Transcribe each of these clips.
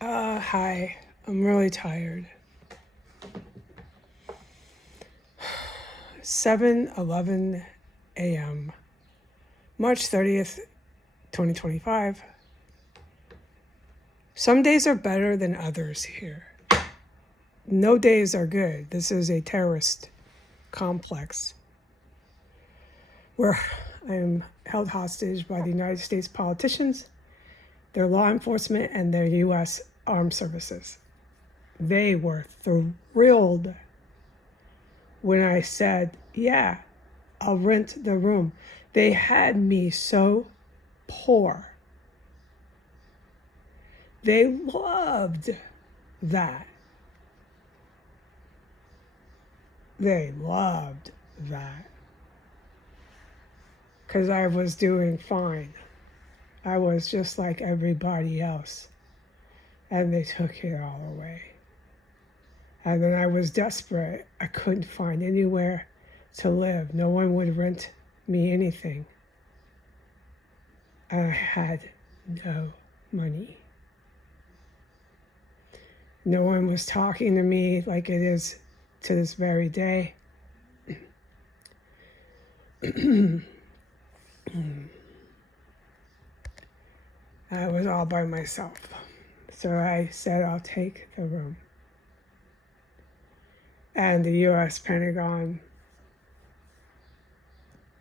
Hi. I'm really tired. 7:11 a.m. March 30th, 2025. Some days are better than others here. No days are good. This is a terrorist complex where I am held hostage by the United States politicians, their law enforcement, and their U.S. armed services. They were thrilled when I said, yeah, I'll rent the room. They had me so poor. They loved that. They loved that. Because I was doing fine. I was just like everybody else. And they took it all away. And then I was desperate. I couldn't find anywhere to live. No one would rent me anything. I had no money. No one was talking to me like it is to this very day. I was all by myself. So I said, I'll take the room. And the US Pentagon,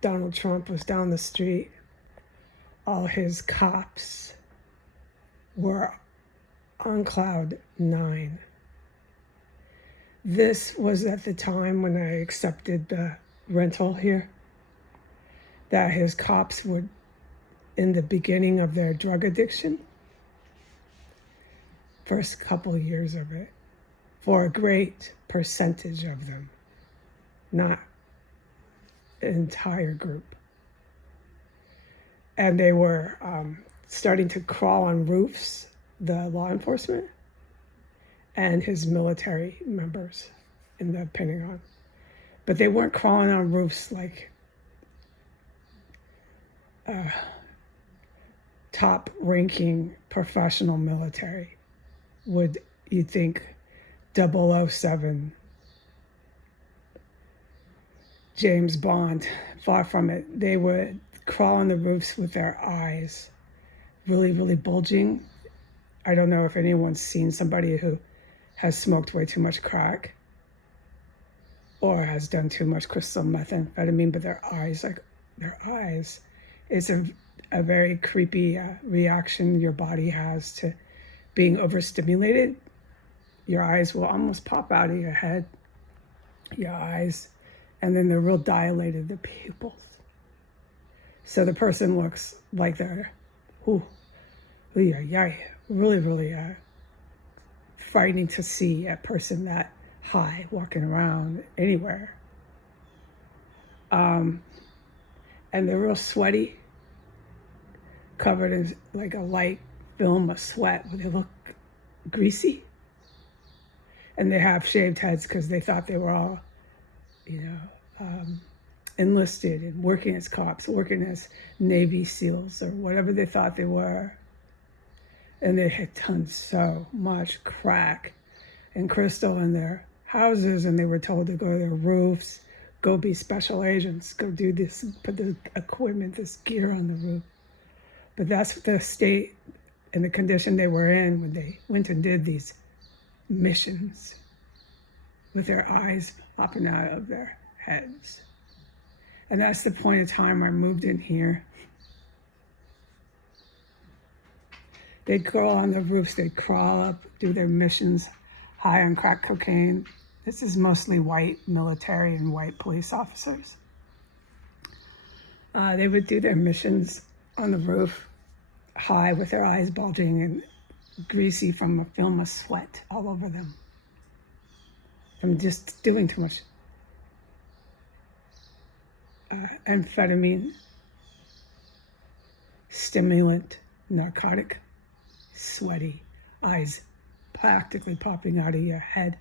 Donald Trump was down the street. All his cops were on cloud nine. This was at the time when I accepted the rental here, that his cops would, in the beginning of their drug addiction, first couple of years of it, for a great percentage of them, not an entire group. And they were starting to crawl on roofs, the law enforcement, and his military members in the Pentagon. But they weren't crawling on roofs like top-ranking professional military would, you think, 007, James Bond. Far from it. They would crawl on the roofs with their eyes really, really bulging. I don't know if anyone's seen somebody who has smoked way too much crack or has done too much crystal methamphetamine, but their eyes, it's a very creepy reaction your body has to being overstimulated. Your eyes will almost pop out of your head, your eyes, and then they're real dilated, the pupils. So the person looks like they're, really, really frightening to see a person that high walking around anywhere. And they're real sweaty, covered in like a light film of sweat, where they look greasy. And they have shaved heads because they thought they were all, enlisted and working as cops, working as Navy SEALs or whatever they thought they were. And they had done so much crack and crystal in their houses, and they were told to go to their roofs, go be special agents, go do this, put the equipment, this gear on the roof. But that's the state and the condition they were in when they went and did these missions with their eyes popping out of their heads. And that's the point of time I moved in here. They'd crawl on the roofs, they'd crawl up, do their missions high on crack cocaine. This is mostly white military and white police officers. They would do their missions on the roof, high with their eyes bulging and greasy from a film of sweat all over them, from just doing too much amphetamine, stimulant, narcotic, sweaty, eyes practically popping out of your head.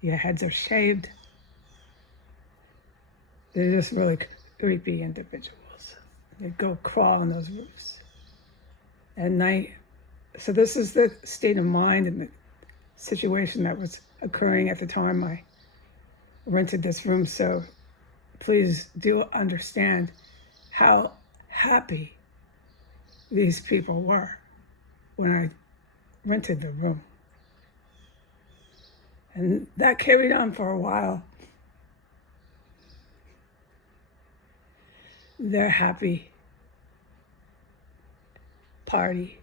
Your heads are shaved. They're just really creepy individuals. They go crawl on those roofs at night So this is the state of mind and the situation that was occurring at the time I rented this room. So please do understand how happy these people were when I rented the room. And that carried on for a while. Their happy party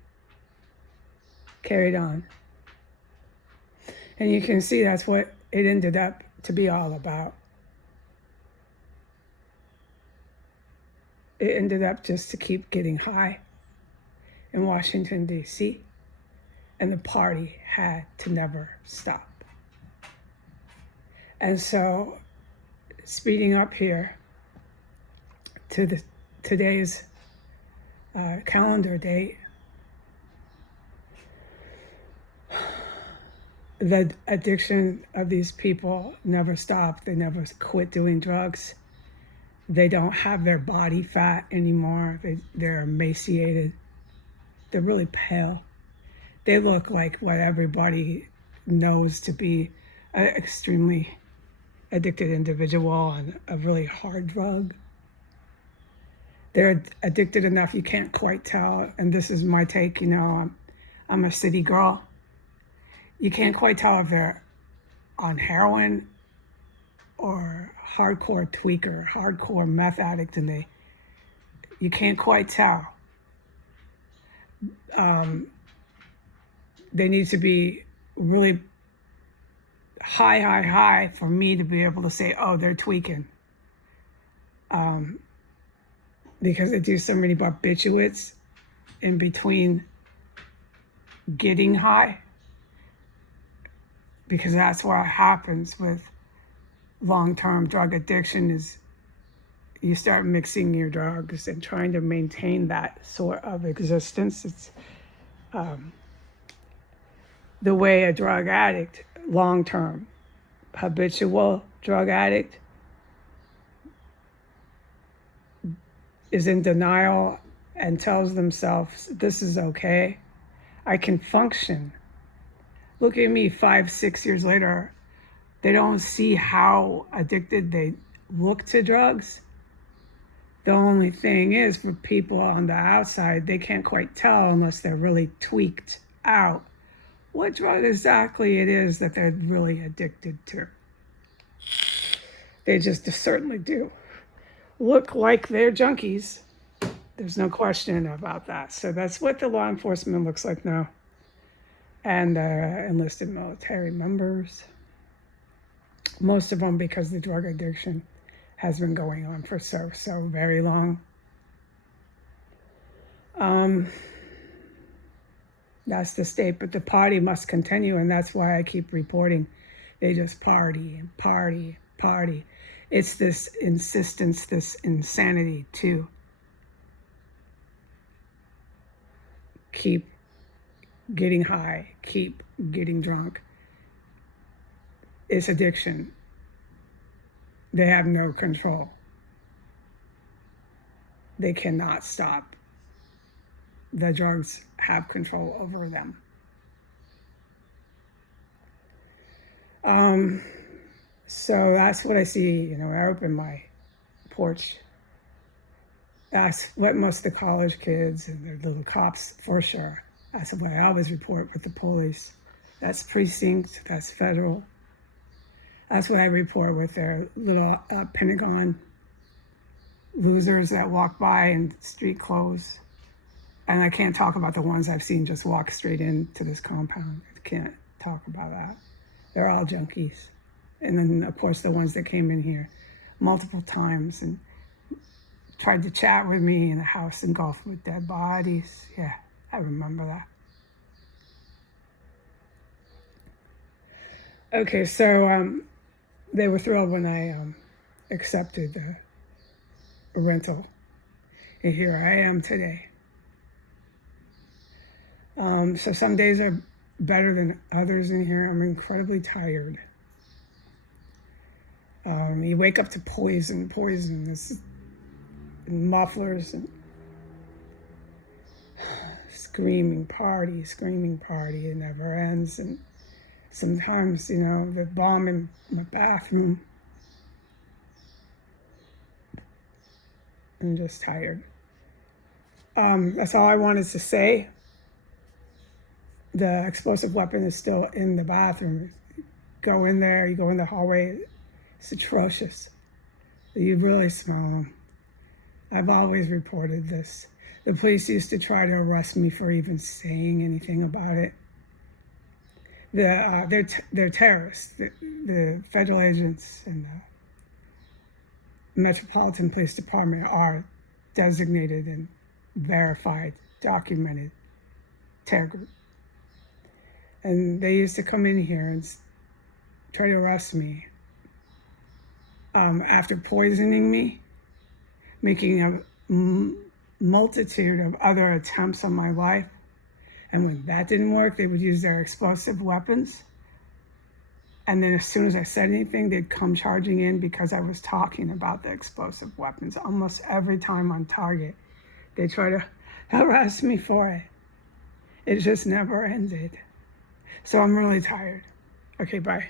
carried on. And you can see that's what it ended up to be all about. It ended up just to keep getting high in Washington, D.C., and the party had to never stop. And so, speeding up here to today's calendar date, the addiction of these people never stopped. They never quit doing drugs. They don't have their body fat anymore. They're emaciated. They're really pale. They look like what everybody knows to be an extremely addicted individual on a really hard drug. They're addicted enough you can't quite tell, and this is my take, I'm a city girl. You can't quite tell if they're on heroin or hardcore tweaker, hardcore meth addict, and you can't quite tell. They need to be really high for me to be able to say, oh, they're tweaking. Because they do so many barbiturates in between getting high. Because that's what happens with long-term drug addiction is you start mixing your drugs and trying to maintain that sort of existence. It's the way a drug addict, long-term, habitual drug addict, is in denial and tells themselves, this is okay, I can function. Look at me 5-6 years later. They don't see how addicted they look to drugs. The only thing is, for people on the outside, they can't quite tell unless they're really tweaked out what drug exactly it is that they're really addicted to. They just certainly do look like they're junkies. There's no question about that. So that's what the law enforcement looks like now. And enlisted military members. Most of them because the drug addiction has been going on for so very long. That's the state, but the party must continue, and that's why I keep reporting. They just party and party, party. It's this insistence, this insanity to keep getting high, keep getting drunk. It's addiction. They have no control. They cannot stop. The drugs have control over them. So that's what I see, I open my porch. That's what most of the college kids and their little cops, for sure. That's what I always report with the police. That's precinct, that's federal. That's what I report with their little Pentagon losers that walk by in street clothes. And I can't talk about the ones I've seen just walk straight into this compound. I can't talk about that. They're all junkies. And then, of course, the ones that came in here multiple times and tried to chat with me in a house engulfed with dead bodies. Yeah, I remember that. Okay, so they were thrilled when I accepted the rental. And here I am today. So some days are better than others in here. I'm incredibly tired. You wake up to poison, and mufflers, and it's screaming party. It never ends. And sometimes, the bomb in my bathroom. I'm just tired. That's all I wanted to say. The explosive weapon is still in the bathroom. Go in there, you go in the hallway, it's atrocious. You really smell them. I've always reported this. The police used to try to arrest me for even saying anything about it. They're terrorists. The federal agents and the Metropolitan Police Department are designated and verified, documented terror group. And they used to come in here and try to arrest me after poisoning me, making a multitude of other attempts on my life. And when that didn't work, they would use their explosive weapons. And then as soon as I said anything, they'd come charging in because I was talking about the explosive weapons. Almost every time on target, they try to harass me for it. It just never ended. So I'm really tired. Okay, bye.